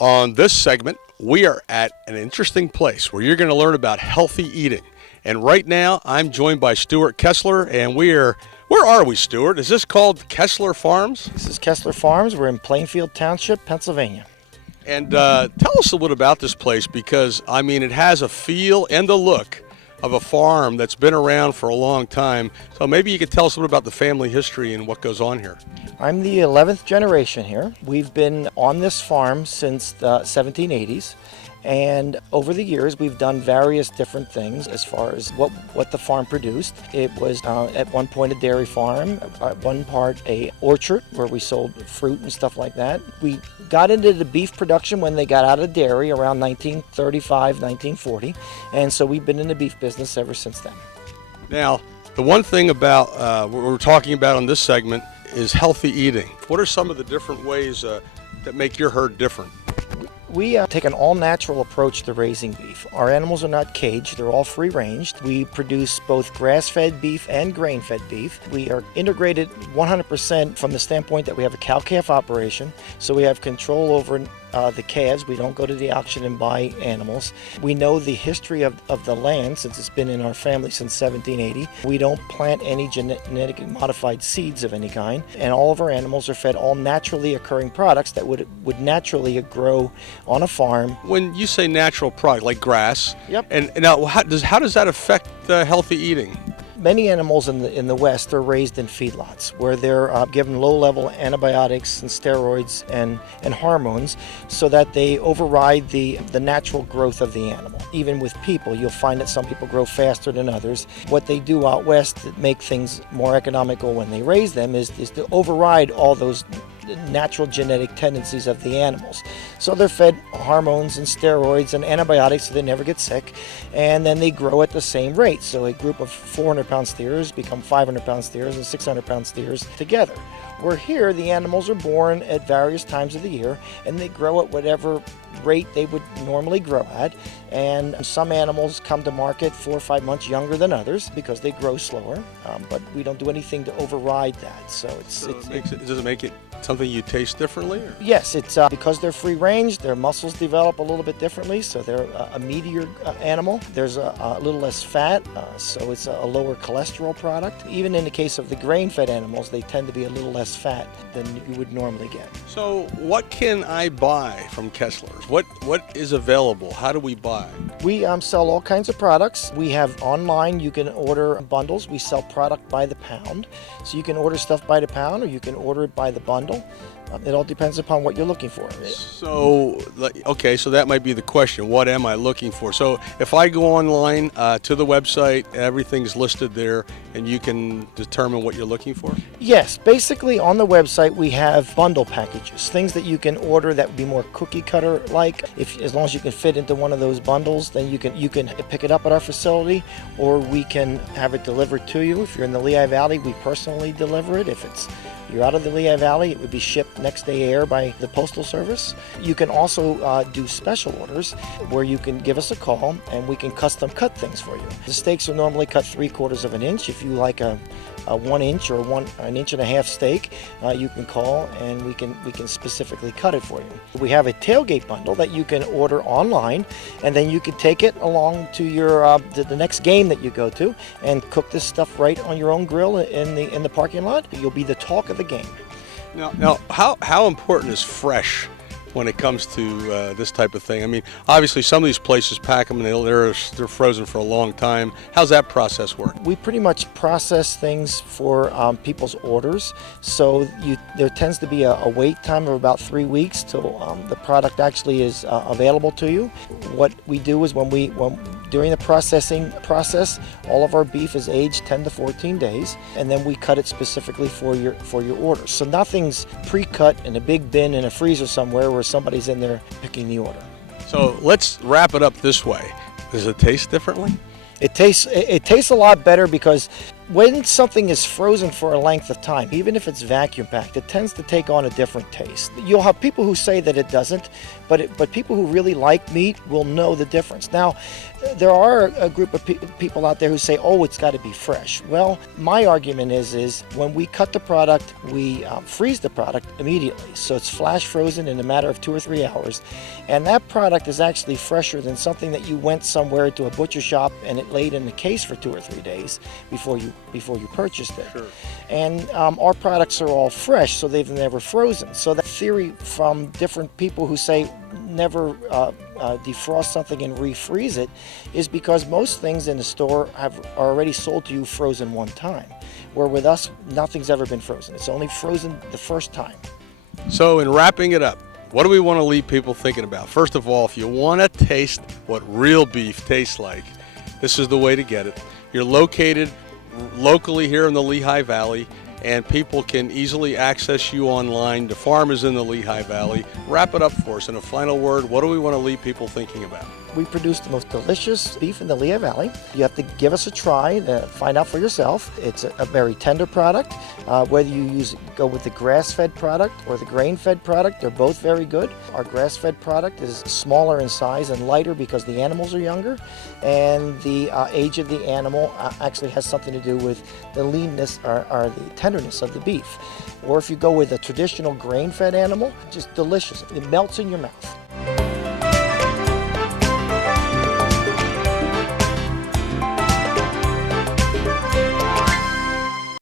On this segment, we are at an interesting place where you're going to learn about healthy eating. And right now, I'm joined by Stuart Kessler, and where are we, Stuart? Is this called Kessler Farms? This is Kessler Farms. We're in Plainfield Township, Pennsylvania. And tell us a little about this place because, I mean, it has a feel and a look of a farm that's been around for a long time. So maybe you could tell us a little about the family history and what goes on here. I'm the 11th generation here. We've been on this farm since the 1780s. And over the years, we've done various different things as far as what the farm produced. It was at one point a dairy farm, at one part a orchard where we sold fruit and stuff like that. We got into the beef production when they got out of dairy around 1935, 1940. And so we've been in the beef business ever since then. Now, the one thing about what we're talking about on this segment is healthy eating. What are some of the different ways that make your herd different? We take an all-natural approach to raising beef. Our animals are not caged, they're all free-ranged. We produce both grass-fed beef and grain-fed beef. We are integrated 100% from the standpoint that we have a cow-calf operation, so we have control over the calves. We don't go to the auction and buy animals. We know the history of the land since it's been in our family since 1780. We don't plant any genetically modified seeds of any kind, and all of our animals are fed all naturally occurring products that would naturally grow on a farm. When you say natural product, like grass, Yep. And now how does that affect healthy eating? Many animals in the West are raised in feedlots where they're given low-level antibiotics and steroids and hormones so that they override the natural growth of the animal. Even with people, you'll find that some people grow faster than others. What they do out West to make things more economical when they raise them is to override all those natural genetic tendencies of the animals. So they're fed hormones and steroids and antibiotics so they never get sick, and then they grow at the same rate. So a group of 400-pound steers become 500-pound steers and 600-pound steers together. Where here, the animals are born at various times of the year, and they grow at whatever rate they would normally grow at. And some animals come to market 4 or 5 months younger than others because they grow slower, but we don't do anything to override that. So does it make it something you taste differently? Or? Yes, it's because they're free range, their muscles develop a little bit differently, so they're a meatier animal. There's a little less fat, so it's a lower cholesterol product. Even in the case of the grain-fed animals, they tend to be a little less fat than you would normally get. So what can I buy from Kessler's? What is available? How do we buy? We sell all kinds of products. We have online, you can order bundles. We sell product by the pound. So you can order stuff by the pound or you can order it by the bundle. It all depends upon what you're looking for. So, okay, so that might be the question. What am I looking for? So if I go online to the website, everything's listed there, and you can determine what you're looking for? Yes, basically on the website we have bundle packages, things that you can order that would be more cookie cutter like. As long as you can fit into one of those bundles, then you can pick it up at our facility, or we can have it delivered to you. If you're in the Lehigh Valley, we personally deliver it. If you're out of the Lehigh Valley, it would be shipped next day air by the Postal Service. You can also do special orders where you can give us a call and we can custom cut things for you. The steaks are normally cut 3/4 of an inch. If you like a 1 inch or an inch and a half steak, you can call and we can specifically cut it for you. We have a tailgate bundle that you can order online, and then you can take it along to your the next game that you go to and cook this stuff right on your own grill in the parking lot. You'll be the talk of the game. Now, how important is fresh when it comes to this type of thing? I mean, obviously some of these places pack them and they're frozen for a long time. How's that process work? We pretty much process things for people's orders, so there tends to be a wait time of about 3 weeks till the product actually is available to you. What we do is during the processing process, all of our beef is aged 10 to 14 days, and then we cut it specifically for your order. So nothing's pre-cut in a big bin in a freezer somewhere where somebody's in there picking the order. So let's wrap it up this way. Does it taste differently? It tastes a lot better because When something is frozen for a length of time, even if it's vacuum packed, it tends to take on a different taste. You'll have people who say that it doesn't, but people who really like meat will know the difference. Now, there are a group of people out there who say, oh, it's got to be fresh. Well, my argument is when we cut the product, we freeze the product immediately. So it's flash frozen in a matter of 2 or 3 hours. And that product is actually fresher than something that you went somewhere to a butcher shop and it laid in the case for 2 or 3 days before you purchased it. Sure. And our products are all fresh, so they've never frozen. So that theory from different people who say never defrost something and refreeze it is because most things in the store are already sold to you frozen one time, where with us nothing's ever been frozen. It's only frozen the first time. So in wrapping it up, what do we want to leave people thinking about? First of all, if you want to taste what real beef tastes like, this is the way to get it. You're located locally here in the Lehigh Valley, and people can easily access you online. The farm is in the Lehigh Valley. Wrap it up for us in a final word. What do we want to leave people thinking about? We produce the most delicious beef in the Lehigh Valley. You have to give us a try to find out for yourself. It's a very tender product. Whether you go with the grass-fed product or the grain-fed product, they're both very good. Our grass-fed product is smaller in size and lighter because the animals are younger, and the age of the animal actually has something to do with the leanness or the tenderness of the beef. Or if you go with a traditional grain-fed animal, just delicious. It melts in your mouth.